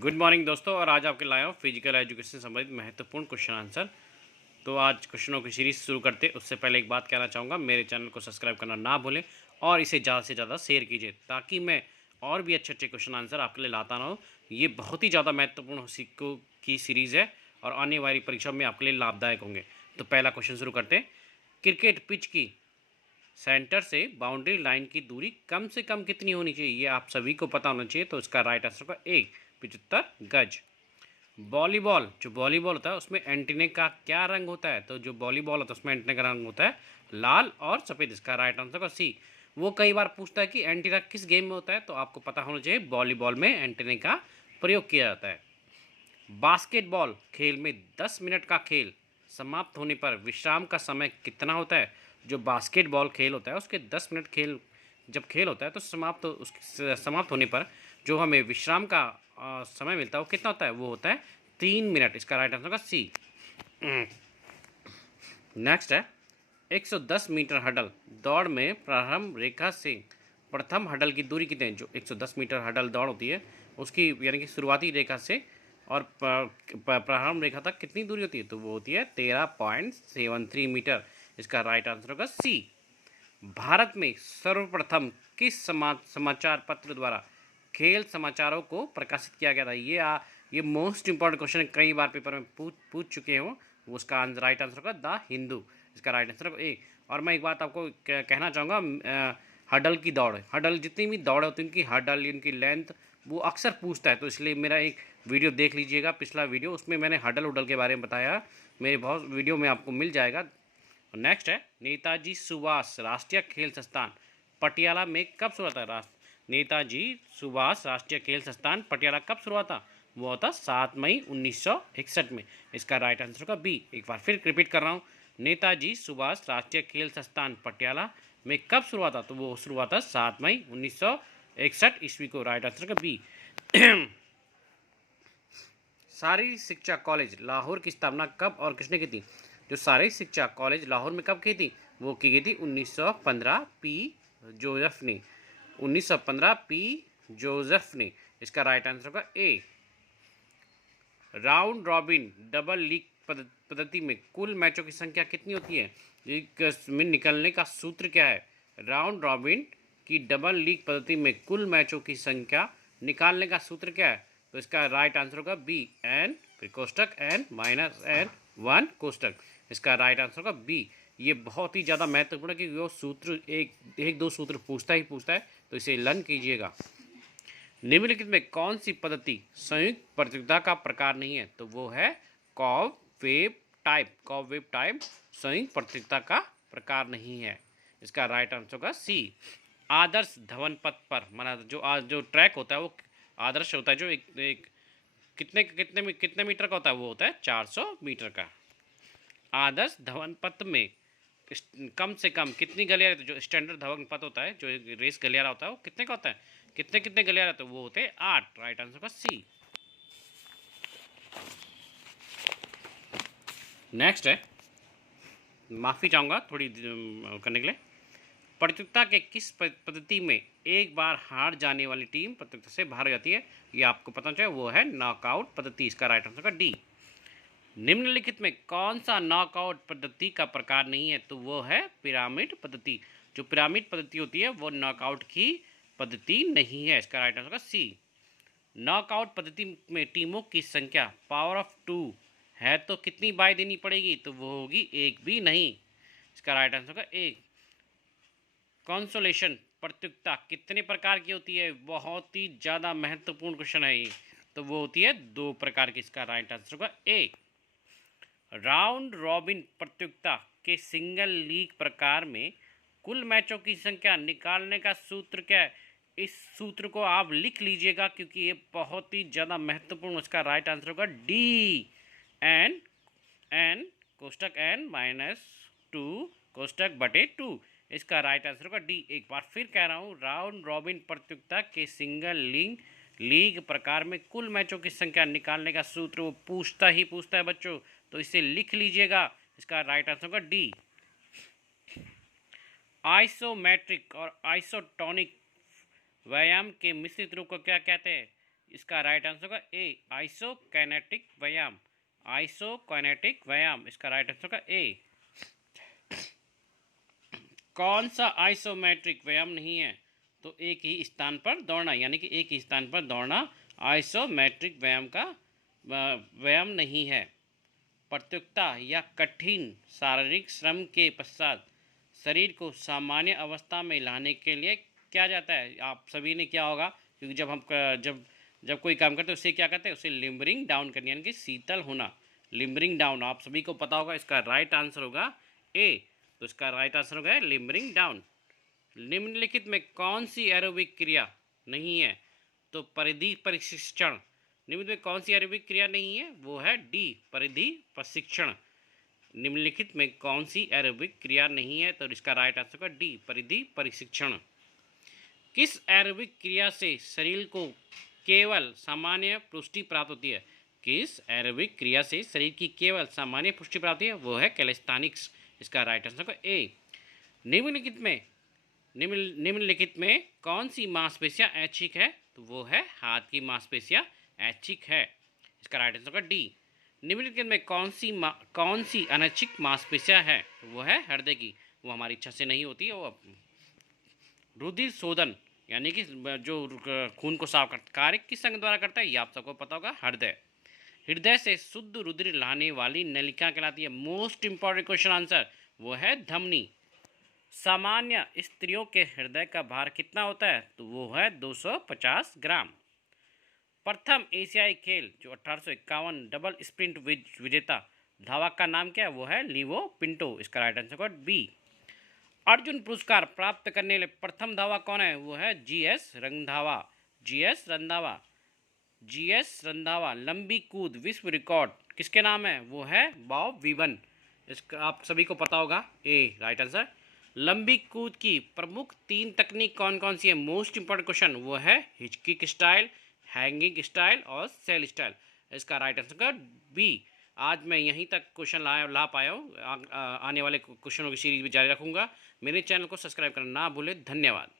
Good morning दोस्तों। और आज आपके लाए हूँ फिजिकल एजुकेशन से संबंधित महत्वपूर्ण क्वेश्चन आंसर। तो आज क्वेश्चनों की सीरीज शुरू करते उससे पहले एक बात कहना चाहूँगा, मेरे चैनल को सब्सक्राइब करना ना भूलें और इसे ज़्यादा से ज़्यादा शेयर कीजिए ताकि मैं और भी अच्छे अच्छे क्वेश्चन आंसर आपके लिए लाता रहूँ। ये बहुत ही ज़्यादा महत्वपूर्ण सिक्कों की सीरीज़ है और आने वाली परीक्षा में आपके लिए लाभदायक होंगे। तो पहला क्वेश्चन शुरू करते हैं। क्रिकेट पिच की सेंटर से बाउंड्री लाइन की दूरी कम से कम कितनी होनी चाहिए, ये आप सभी को पता होना चाहिए। तो इसका राइट आंसर होगा ए 75 गज। वॉलीबॉल, जो वॉलीबॉल होता है उसमें एंटीने का क्या रंग होता है? तो जो वॉलीबॉल होता है उसमें एंटीने का रंग होता है लाल और सफ़ेद। इसका राइट आंसर होगा सी। वो कई बार पूछता है कि एंटीना किस गेम में होता है, तो आपको पता होना चाहिए वॉलीबॉल में एंटीने का प्रयोग किया जाता है। बास्केटबॉल खेल में 10 मिनट का खेल समाप्त होने पर विश्राम का समय कितना होता है? जो बास्केटबॉल खेल होता है उसके 10 मिनट खेल जब खेल होता है तो उसके समाप्त होने पर जो हमें विश्राम का समय मिलता है वो कितना होता है? वो होता है 3 मिनट। इसका राइट आंसर होगा सी। नेक्स्ट है 110 मीटर हडल दौड़ में प्रारंभ रेखा से प्रथम हडल की दूरी कितनी है? जो 110 मीटर हडल दौड़ होती है उसकी यानी कि शुरुआती रेखा से और प्रारंभ रेखा तक कितनी दूरी होती है? तो वो होती है 13.73 मीटर। इसका राइट आंसर होगा सी। भारत में सर्वप्रथम किस समाचार पत्र द्वारा खेल समाचारों को प्रकाशित किया गया था? ये मोस्ट इंपॉर्टेंट क्वेश्चन कई बार पेपर में पूछ चुके हो। उसका राइट आंसर होगा द हिंदू। इसका राइट आंसर होगा ए। और मैं एक बात आपको कहना चाहूँगा, हडल की दौड़, हडल जितनी भी दौड़ होती है उनकी हडल, इनकी लेंथ वो अक्सर पूछता है, तो इसलिए मेरा एक वीडियो देख लीजिएगा, पिछला वीडियो, उसमें मैंने हडल उडल के बारे में बताया। मेरे बहुत वीडियो में आपको मिल जाएगा। नेक्स्ट है नेताजी सुभाष राष्ट्रीय खेल संस्थान पटियाला में कब शुरू हुआ था? नेताजी सुभाष राष्ट्रीय खेल संस्थान पटियाला कब शुरू हुआ था? वो होता 7 मई 1961 में। इसका राइट आंसर होगा बी। एक बार फिर रिपीट कर रहा हूँ, नेताजी सुभाष राष्ट्रीय खेल संस्थान पटियाला में कब शुरू हुआ था? तो वो शुरू हुआ था 7 मई 1961 ईस्वी को। राइट आंसर का बी। शारीरिक शिक्षा कॉलेज लाहौर की स्थापना कब और किसने की थी? जो शारीरिक शिक्षा कॉलेज लाहौर में कब की थी? वो की गई थी 1915 पी जोसेफ ने। 1915 पी जोसेफ ने। इसका राइट आंसर होगा ए। राउंड रॉबिन डबल लीग पद्धति में कुल मैचों की संख्या कितनी होती है? में निकलने का सूत्र क्या है? राउंड रॉबिन की डबल लीग पद्धति में कुल मैचों की संख्या निकालने का सूत्र क्या है? तो इसका राइट आंसर होगा बी, एन फिर कोष्टक एन माइनस एन 1 कोष्टक। इसका राइट आंसर होगा बी। ये बहुत ही ज़्यादा महत्वपूर्ण है क्योंकि वो सूत्र एक दो सूत्र पूछता है, तो इसे लर्न कीजिएगा। निम्नलिखित में कौन सी पद्धति संयुक्त प्रतियोगिता का प्रकार नहीं है? तो वो है cobweb type. Cobweb type संयुक्त प्रतियोगिता का प्रकार नहीं है। इसका राइट आंसर होगा सी। आदर्श धवन पथ पर माना जो ट्रैक होता है वो आदर्श होता है, जो एक कितने मीटर का होता है? वो होता है 400 मीटर का। आदर्श धवन पथ में कम से कम कितनी गलियारे? जो स्टैंडर्ड धवन पथ होता है, जो रेस गलियारा होता है, वो कितने का होता है? कितने गलियारे होते हैं? वो होते हैं 8। राइट आंसर का सी। नेक्स्ट है, माफ़ी चाहूँगा थोड़ी करने के लिए। प्रतियोगिता के किस पद्धति में एक बार हार जाने वाली टीम प्रतियोगिता से बाहर हो जाती है? ये आपको पता चाहिए, वो है नॉकआउट पद्धति। इसका राइट आंसर का डी। निम्नलिखित में कौन सा नॉकआउट पद्धति का प्रकार नहीं है? तो वो है पिरामिड पद्धति। जो पिरामिड पद्धति होती है वो नॉकआउट की पद्धति नहीं है। इसका राइट आंसर का सी। नॉकआउट पद्धति में टीमों की संख्या पावर ऑफ 2 है तो कितनी बाई देनी पड़ेगी? तो वो होगी एक भी नहीं। इसका राइट आंसर का एक। कंसोलेशन प्रतियोगिता कितने प्रकार की होती है? बहुत ही ज़्यादा महत्वपूर्ण क्वेश्चन है ये। तो वो होती है 2 प्रकार की। इसका राइट आंसर होगा ए। राउंड रॉबिन प्रतियोगिता के सिंगल लीग प्रकार में कुल मैचों की संख्या निकालने का सूत्र क्या है? इस सूत्र को आप लिख लीजिएगा क्योंकि ये बहुत ही ज़्यादा महत्वपूर्ण। इसका राइट आंसर होगा डी। एन कोष्टक एन माइनस 2 कोष्टक बटे 2। इसका राइट आंसर होगा डी। एक बार फिर कह रहा हूँ, राउंड रॉबिन प्रतियोगिता के सिंगल लीग प्रकार में कुल मैचों की संख्या निकालने का सूत्र वो पूछता है बच्चों, तो इसे लिख लीजिएगा। इसका राइट आंसर होगा डी। आइसोमेट्रिक और आइसोटोनिक व्यायाम के मिश्रित रूप को क्या कहते हैं? इसका राइट आंसर होगा ए आइसोकाइनेटिक व्यायाम। आइसोकाइनेटिक व्यायाम इसका राइट आंसर होगा ए। कौन सा आइसोमेट्रिक व्यायाम नहीं है? तो एक ही स्थान पर दौड़ना, यानी कि एक ही स्थान पर दौड़ना आइसोमेट्रिक व्यायाम का व्यायाम नहीं है। प्रतियोगिता या कठिन शारीरिक श्रम के पश्चात शरीर को सामान्य अवस्था में लाने के लिए क्या जाता है? आप सभी ने क्या होगा, क्योंकि जब कोई काम करते हैं उससे क्या कहते हैं? उसे लिम्बरिंग डाउन करनी, यानी कि शीतल होना, लिम्बरिंग डाउन। आप सभी को पता होगा, इसका राइट आंसर होगा ए। तो इसका राइट आंसर होगा लिम्बरिंग डाउन। निम्नलिखित में कौन सी एरोबिक क्रिया नहीं है? तो परिधि प्रशिक्षण। निम्नलिखित में कौन सी एरोबिक क्रिया नहीं है? वो है डी परिधि प्रशिक्षण। निम्नलिखित में कौन सी एरोबिक क्रिया नहीं है? तो इसका राइट आंसर होगा डी परिधि प्रशिक्षण। किस एरोबिक क्रिया से शरीर को केवल सामान्य पुष्टि प्राप्त होती है? किस एरोबिक क्रिया से शरीर की केवल सामान्य पुष्टि प्राप्त होती है? वो है कैलिस्थेनिक्स। इसका राइट आंसर होगा ए। निम्नलिखित में कौन सी मांसपेशियां ऐच्छिक है? तो वो है हाथ की मांसपेशियां ऐच्छिक है। इसका राइट आंसर होगा डी। निम्नलिखित में कौन सी अनैच्छिक मांसपेशियां है? तो वो है हृदय की, वो हमारी इच्छा से नहीं होती है। वो रुधिर शोधन, यानी कि जो खून को साफ करता कार्य किस अंग द्वारा करता है? ये आप सबको पता होगा, हृदय। हृदय से शुद्ध रुधिर लाने वाली नलिका कहलाती है? मोस्ट इंपॉर्टेंट क्वेश्चन आंसर वो है धमनी। सामान्य स्त्रियों के हृदय का भार कितना होता है? तो वो है 250 ग्राम। प्रथम एशियाई खेल जो 1851 डबल स्प्रिंट विजेता धावक का नाम क्या है? वो है लिवो पिंटो। इसका राइट आंसर होगा बी। अर्जुन पुरस्कार प्राप्त करने वाले प्रथम धावक कौन है? वो है जीएस रंधावा। जीएस रंधावा। लंबी कूद विश्व रिकॉर्ड किसके नाम है? वो है बॉब वीवन। इसका आप सभी को पता होगा, ए राइट आंसर। लंबी कूद की प्रमुख 3 तकनीक कौन कौन सी है? मोस्ट इंपॉर्टेंट क्वेश्चन वो है हिचकिक स्टाइल, हैंगिंग स्टाइल और सेल स्टाइल। इसका राइट आंसर का बी। आज मैं यहीं तक क्वेश्चन ला पाया हूँ। आने वाले क्वेश्चनों की सीरीज भी जारी रखूँगा। मेरे चैनल को सब्सक्राइब करना ना भूलें। धन्यवाद।